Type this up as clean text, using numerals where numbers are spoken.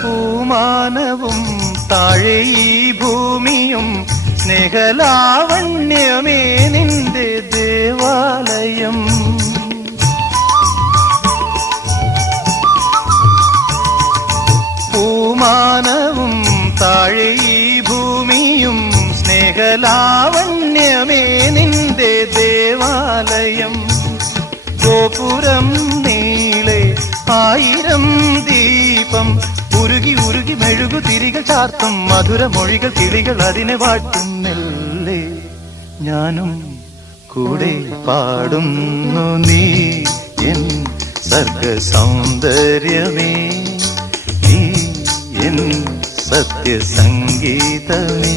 പൂമാനവും താഴെ ഈ ഭൂമിയും സ്നേഹലാവണ്യമേ നിന്റെ ദേവാലയം. പൂമാനവും താഴെ ഈ ഭൂമിയും സ്നേഹലാവണ്യമേ നിന്റെ ദേവാലയം. ഗോപുരം നീളെ 1000 ദീപം ഉരുകി ഉരുകി മെഴുകു തിരികൾ ചാർത്തും മധുരമൊഴികൾ കിളികൾ അതിനെ വാട്ടും. മെല്ലെ ഞാനും കൂടെ പാടുന്നു നീ എൻ സർഗ സൗന്ദര്യമേ, നീ എൻ സത്യസംഗീതമേ.